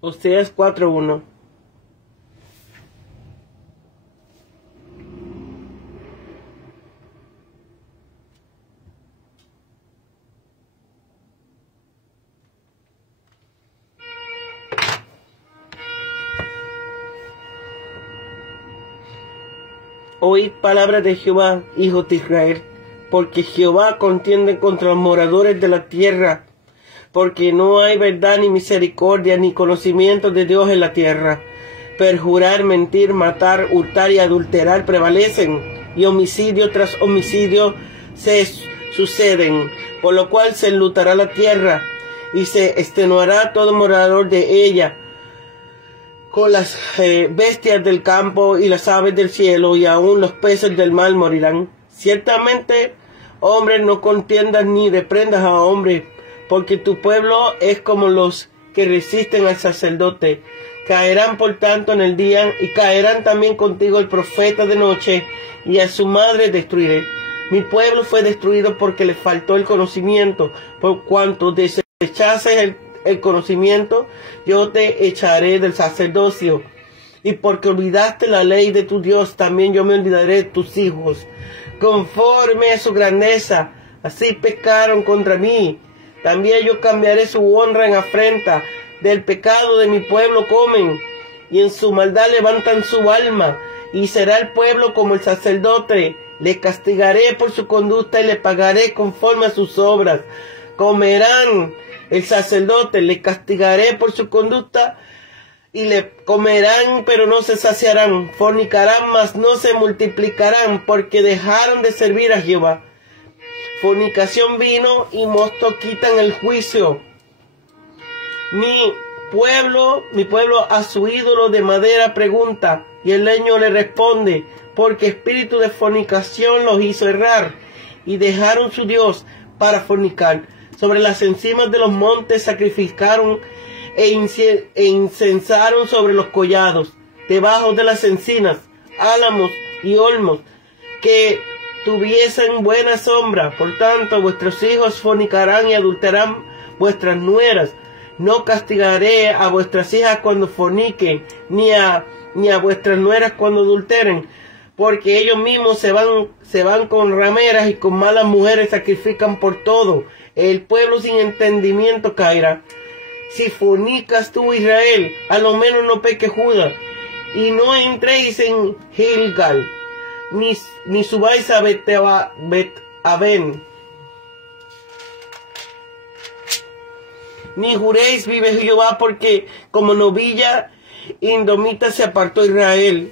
Oseas 4:1. Oíd palabras de Jehová, hijos de Israel, porque Jehová contiende contra los moradores de la tierra, porque no hay verdad ni misericordia ni conocimiento de Dios en la tierra. Perjurar, mentir, matar, hurtar y adulterar prevalecen, y homicidio tras homicidio se suceden, por lo cual se enlutará la tierra, y se extenuará todo morador de ella, con las bestias del campo y las aves del cielo, y aun los peces del mar morirán. Ciertamente, hombre, no contiendas ni reprendas a hombre, porque tu pueblo es como los que resisten al sacerdote. Caerán por tanto en el día, y caerán también contigo el profeta de noche, y a su madre destruiré. Mi pueblo fue destruido porque le faltó el conocimiento. Por cuanto desechases el conocimiento, yo te echaré del sacerdocio. Y porque olvidaste la ley de tu Dios, también yo me olvidaré de tus hijos. Conforme a su grandeza, así pecaron contra mí. También yo cambiaré su honra en afrenta. Del pecado de mi pueblo comen, y en su maldad levantan su alma. Y será el pueblo como el sacerdote. Le castigaré por su conducta y le pagaré conforme a sus obras. Comerán el sacerdote, le castigaré por su conducta, y le comerán, pero no se saciarán. Fornicarán, mas no se multiplicarán, porque dejaron de servir a Jehová. Fornicación, vino y mosto quitan el juicio. Mi pueblo a su ídolo de madera pregunta, y el leño le responde, porque espíritu de fornicación los hizo errar, y dejaron su Dios para fornicar. Sobre las encimas de los montes sacrificaron e incensaron sobre los collados, debajo de las encinas, álamos y olmos, que tuviesen buena sombra. Por tanto, vuestros hijos fornicarán y adulterarán vuestras nueras. No castigaré a vuestras hijas cuando forniquen, ni a vuestras nueras cuando adulteren, porque ellos mismos se van con rameras, y con malas mujeres sacrifican por todo. El pueblo sin entendimiento caerá. Si fornicas tú, Israel, a lo menos no peque Judá, y no entréis en Gilgal, ni subáis a Bet-Aven, ni juréis, vive Jehová, porque como novilla indomita se apartó Israel.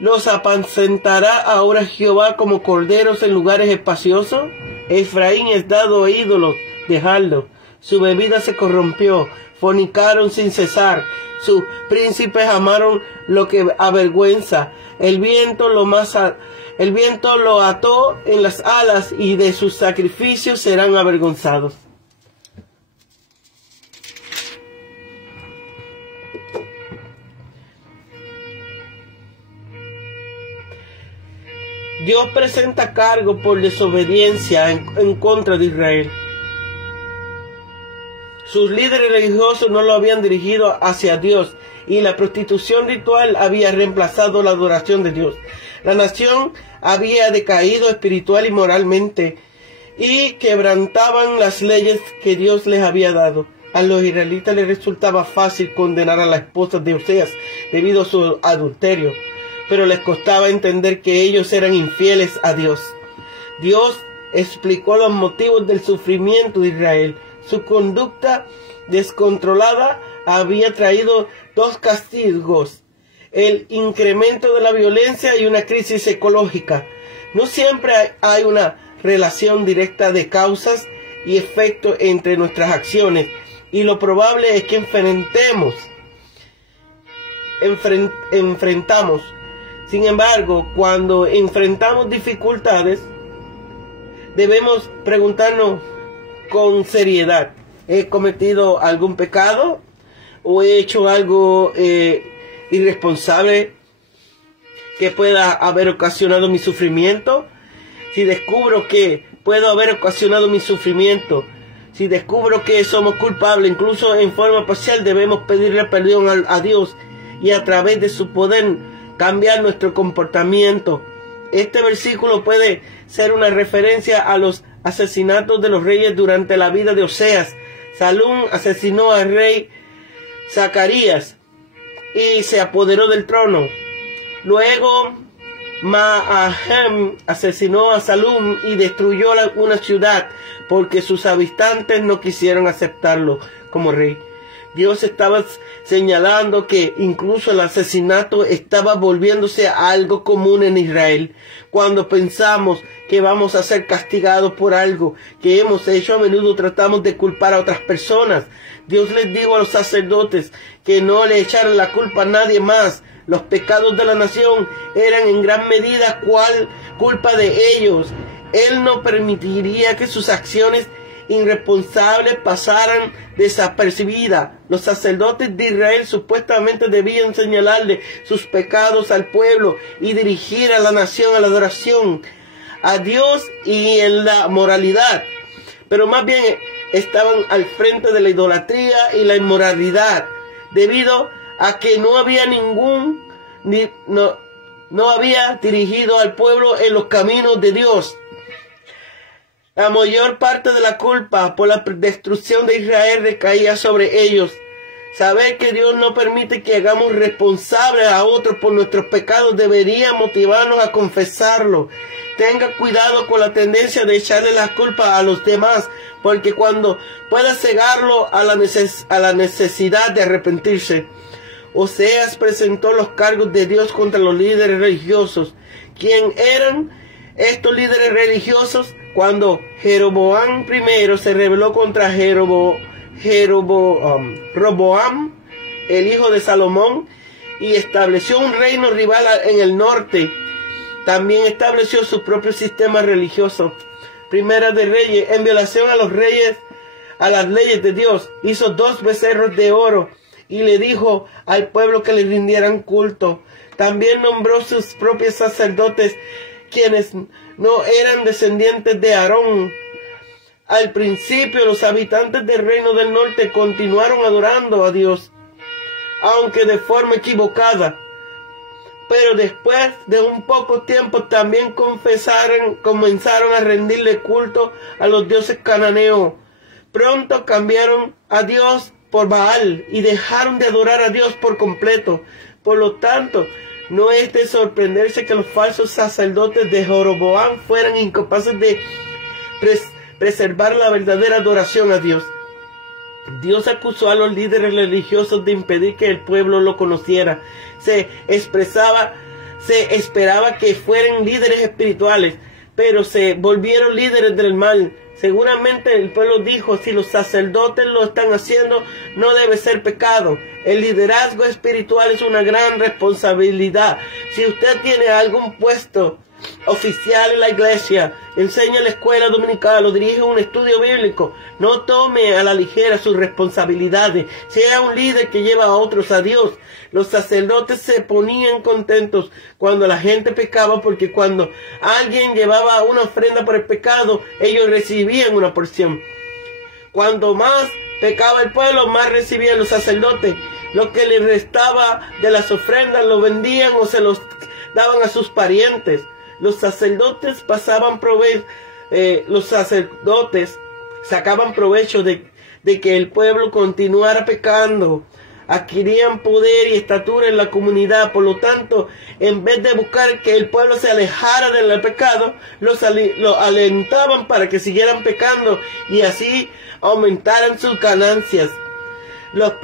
¿Los apacentará ahora Jehová como corderos en lugares espaciosos? Efraín es dado a ídolos, dejadlo. Su bebida se corrompió, fornicaron sin cesar. Sus príncipes amaron lo que avergüenza. El viento lo ató en las alas, y de sus sacrificios serán avergonzados. Dios presenta cargo por desobediencia en contra de Israel. Sus líderes religiosos no lo habían dirigido hacia Dios, y la prostitución ritual había reemplazado la adoración de Dios. La nación había decaído espiritual y moralmente, y quebrantaban las leyes que Dios les había dado. A los israelitas les resultaba fácil condenar a la esposa de Oseas debido a su adulterio, pero les costaba entender que ellos eran infieles a Dios. Dios explicó los motivos del sufrimiento de Israel. Su conducta descontrolada había traído dos castigos: el incremento de la violencia y una crisis ecológica. No siempre hay una relación directa de causas y efectos entre nuestras acciones, y lo probable es que enfrentamos. Sin embargo, cuando enfrentamos dificultades, debemos preguntarnos con seriedad: ¿he cometido algún pecado? ¿O he hecho algo irresponsable que pueda haber ocasionado mi sufrimiento? Si descubro que puedo haber ocasionado mi sufrimiento, Si descubro que somos culpables, incluso en forma parcial, debemos pedirle perdón a Dios y a través de su poder cambiar nuestro comportamiento. Este versículo puede ser una referencia a los asesinatos de los reyes durante la vida de Oseas. Salum asesinó al rey Zacarías y se apoderó del trono. Luego Maahem asesinó a Salum y destruyó una ciudad porque sus habitantes no quisieron aceptarlo como rey. Dios estaba señalando que incluso el asesinato estaba volviéndose algo común en Israel. Cuando pensamos que vamos a ser castigados por algo que hemos hecho, a menudo tratamos de culpar a otras personas. Dios les dijo a los sacerdotes que no le echaran la culpa a nadie más. Los pecados de la nación eran en gran medida culpa de ellos. Él no permitiría que sus acciones irresponsables pasaran desapercibidas. Los sacerdotes de Israel supuestamente debían señalarle sus pecados al pueblo y dirigir a la nación a la adoración a Dios y en la moralidad, pero más bien estaban al frente de la idolatría y la inmoralidad, debido a que no había dirigido al pueblo en los caminos de Dios. La mayor parte de la culpa por la destrucción de Israel recaía sobre ellos. Saber que Dios no permite que hagamos responsables a otros por nuestros pecados debería motivarnos a confesarlo. Tenga cuidado con la tendencia de echarle la culpa a los demás, porque cuando pueda cegarlo a la necesidad de arrepentirse. Oseas presentó los cargos de Dios contra los líderes religiosos. ¿Quién eran estos líderes religiosos? Cuando Jeroboam I se rebeló contra Roboam, el hijo de Salomón, y estableció un reino rival en el norte, también estableció su propio sistema religioso. Primera de Reyes, en violación a las leyes de Dios, hizo 2 becerros de oro y le dijo al pueblo que le rindieran culto. También nombró sus propios sacerdotes, quienes no eran descendientes de Aarón. Al principio, los habitantes del reino del norte continuaron adorando a Dios, aunque de forma equivocada. Pero después de un poco tiempo también comenzaron a rendirle culto a los dioses cananeos. Pronto cambiaron a Dios por Baal y dejaron de adorar a Dios por completo. Por lo tanto, no es de sorprenderse que los falsos sacerdotes de Jeroboam fueran incapaces de preservar la verdadera adoración a Dios. Dios acusó a los líderes religiosos de impedir que el pueblo lo conociera. Se esperaba que fueran líderes espirituales, pero se volvieron líderes del mal. Seguramente el pueblo dijo, si los sacerdotes lo están haciendo, no debe ser pecado. El liderazgo espiritual es una gran responsabilidad. Si usted tiene algún puesto oficial en la iglesia, enseña en la escuela dominical o dirige un estudio bíblico, no tome a la ligera sus responsabilidades. Sea un líder que lleva a otros a Dios. Los sacerdotes se ponían contentos cuando la gente pecaba, porque cuando alguien llevaba una ofrenda por el pecado, ellos recibían una porción. Cuando más pecaba el pueblo, más recibían los sacerdotes. Lo que les restaba de las ofrendas lo vendían o se los daban a sus parientes. Los sacerdotes sacaban provecho de que el pueblo continuara pecando. Adquirían poder y estatura en la comunidad. Por lo tanto, en vez de buscar que el pueblo se alejara del pecado, los alentaban para que siguieran pecando y así aumentaran sus ganancias. Los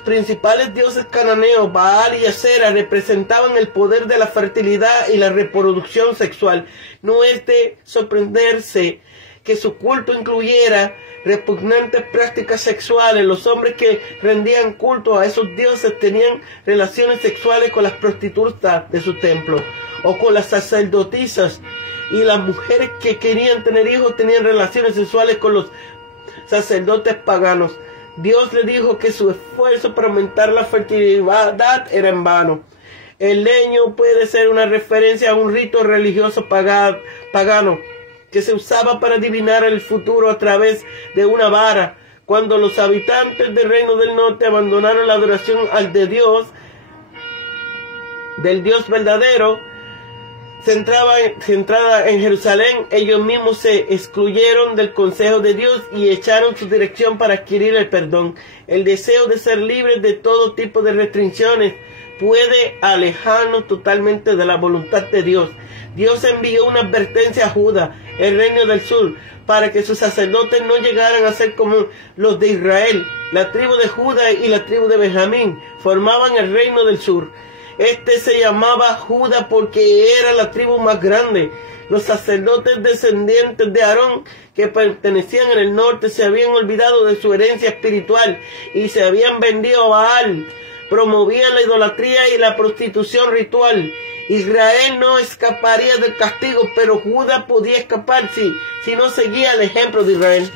principales dioses cananeos, Baal y Asera, representaban el poder de la fertilidad y la reproducción sexual. No es de sorprenderse que su culto incluyera repugnantes prácticas sexuales. Los hombres que rendían culto a esos dioses tenían relaciones sexuales con las prostitutas de su templo o con las sacerdotisas, y las mujeres que querían tener hijos tenían relaciones sexuales con los sacerdotes paganos. Dios le dijo que su esfuerzo para aumentar la fertilidad era en vano. El leño puede ser una referencia a un rito religioso pagano. que se usaba para adivinar el futuro a través de una vara. Cuando los habitantes del reino del norte abandonaron la adoración del Dios verdadero, centrada en Jerusalén, ellos mismos se excluyeron del consejo de Dios y echaron su dirección para adquirir el perdón. El deseo de ser libres de todo tipo de restricciones puede alejarnos totalmente de la voluntad de Dios. Dios envió una advertencia a Judá, el reino del sur, para que sus sacerdotes no llegaran a ser como los de Israel. La tribu de Judá y la tribu de Benjamín formaban el reino del sur. Este se llamaba Judá porque era la tribu más grande. Los sacerdotes descendientes de Aarón que pertenecían en el norte se habían olvidado de su herencia espiritual y se habían vendido a Baal. Promovían la idolatría y la prostitución ritual. Israel no escaparía del castigo, pero Judá podía escapar si no seguía el ejemplo de Israel.